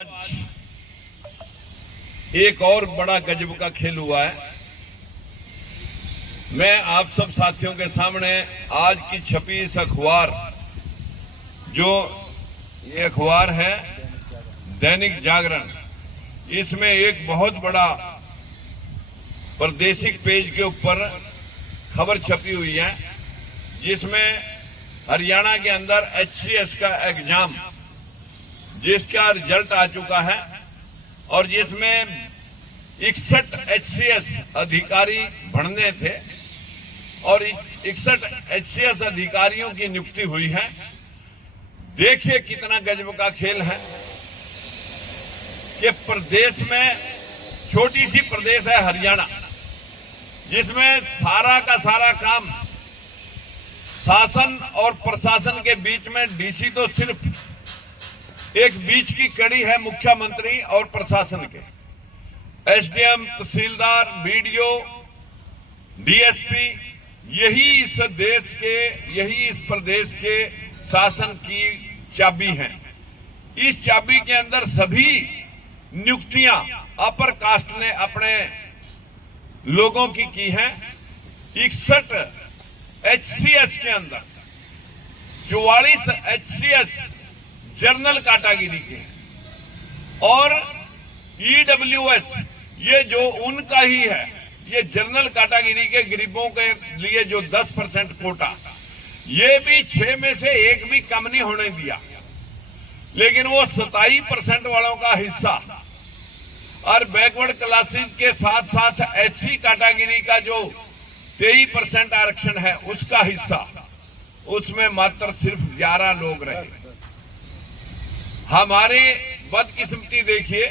आज एक और बड़ा गजब का खेल हुआ है। मैं आप सब साथियों के सामने आज की छपी इस अखबार, जो ये अखबार है दैनिक जागरण, इसमें एक बहुत बड़ा प्रादेशिक पेज के ऊपर खबर छपी हुई है, जिसमें हरियाणा के अंदर HCS का एग्जाम, जिसका रिजल्ट आ चुका है और जिसमें 61 HCS अधिकारी भरने थे और 61 HCS अधिकारियों की नियुक्ति हुई है। देखिए कितना गजब का खेल है कि प्रदेश में, छोटी सी प्रदेश है हरियाणा, जिसमें सारा का सारा काम शासन और प्रशासन के बीच में डीसी तो सिर्फ एक बीच की कड़ी है, मुख्यमंत्री और प्रशासन के SDM, तहसीलदार, BDO, DSP, यही इस देश के, यही इस प्रदेश के शासन की चाबी है। इस चाबी के अंदर सभी नियुक्तियां अपर कास्ट ने अपने लोगों की हैं। 61 HCS के अंदर 44 HCS जनरल कैटेगरी के और EWS, ये जो उनका ही है, ये जनरल कैटेगरी के गरीबों के लिए जो 10% कोटा, ये भी 6 में से एक भी कम नहीं होने दिया, लेकिन वो 27% वालों का हिस्सा और बैकवर्ड क्लासेस के साथ साथ SC कैटेगरी का जो 23% आरक्षण है उसका हिस्सा, उसमें मात्र सिर्फ 11 लोग रहे। हमारे बदकिस्मती देखिए,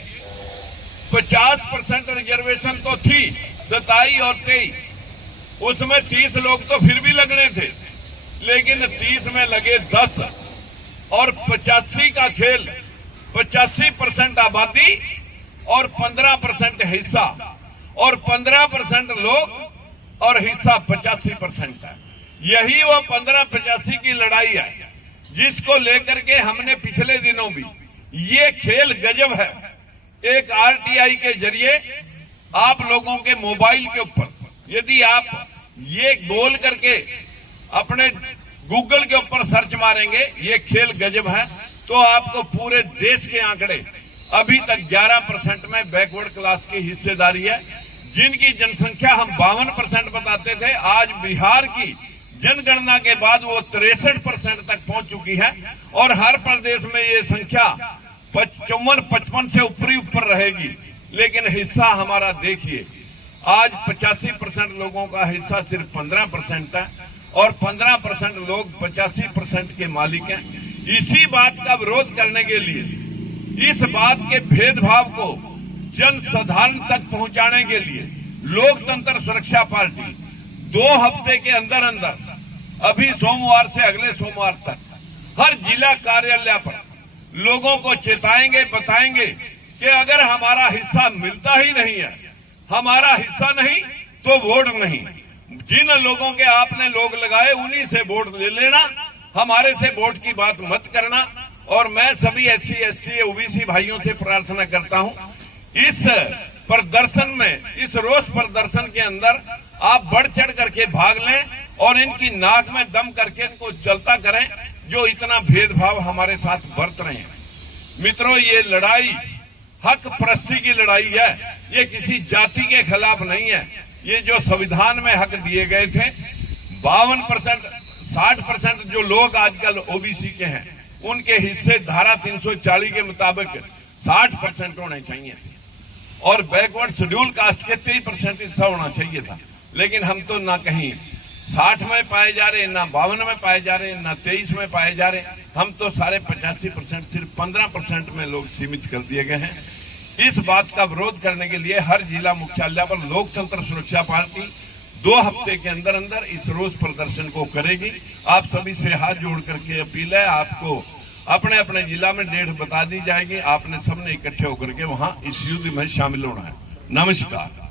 50% रिजर्वेशन तो थी 27 और 23, उसमें 30 लोग तो फिर भी लगने थे, लेकिन 30 में लगे 10 और 85 का खेल, 85% आबादी और 15% हिस्सा और 15% लोग और हिस्सा 85% है। यही वो 15-85 की लड़ाई है जिसको लेकर के हमने पिछले दिनों भी, ये खेल गजब है। एक RTI के जरिए आप लोगों के मोबाइल के ऊपर यदि आप ये बोल करके अपने गूगल के ऊपर सर्च मारेंगे ये खेल गजब है, तो आपको पूरे देश के आंकड़े, अभी तक 11% में बैकवर्ड क्लास की हिस्सेदारी है, जिनकी जनसंख्या हम 52% बताते थे, आज बिहार की जनगणना के बाद वो 63% तक पहुंच चुकी है और हर प्रदेश में ये संख्या 54-55 से ऊपर रहेगी। लेकिन हिस्सा हमारा देखिए, आज 85% लोगों का हिस्सा सिर्फ 15% है और 15% लोग 85% के मालिक हैं। इसी बात का विरोध करने के लिए, इस बात के भेदभाव को जन साधारण तक पहुंचाने के लिए लोकतंत्र सुरक्षा पार्टी 2 हफ्ते के अंदर अंदर, अभी सोमवार से अगले सोमवार तक हर जिला कार्यालय पर लोगों को चेताएंगे, बताएंगे कि अगर हमारा हिस्सा मिलता ही नहीं है, हमारा हिस्सा नहीं तो वोट नहीं। जिन लोगों के आपने लोग लगाए उन्हीं से वोट ले लेना, हमारे से वोट की बात मत करना। और मैं सभी SC, ST, OBC भाइयों से प्रार्थना करता हूं, इस प्रदर्शन में, इस रोष प्रदर्शन के अंदर आप बढ़ चढ़ करके भाग लें और इनकी नाक में दम करके इनको चलता करें, जो इतना भेदभाव हमारे साथ बरत रहे हैं। मित्रों, ये लड़ाई हक परस्ती की लड़ाई है, ये किसी जाति के खिलाफ नहीं है। ये जो संविधान में हक दिए गए थे, 52%, 60% जो लोग आजकल OBC के हैं, उनके हिस्से धारा 340 के मुताबिक 60% होने चाहिए और बैकवर्ड शेड्यूल कास्ट के 23% हिस्सा होना चाहिए था, लेकिन हम तो ना कहीं 60 में पाए जा रहे, ना 52 में पाए जा रहे, ना 23 में पाए जा रहे, हम तो सारे 85%, सिर्फ 15% में लोग सीमित कर दिए गए हैं। इस बात का विरोध करने के लिए हर जिला मुख्यालय पर लोकतंत्र सुरक्षा पार्टी 2 हफ्ते के अंदर अंदर इस रोष प्रदर्शन को करेगी। आप सभी से हाथ जोड़ करके अपील है, आपको अपने अपने जिला में डेट बता दी जाएगी, आपने सबने इकट्ठे होकर के वहां इस युद्ध में शामिल होना है। नमस्कार।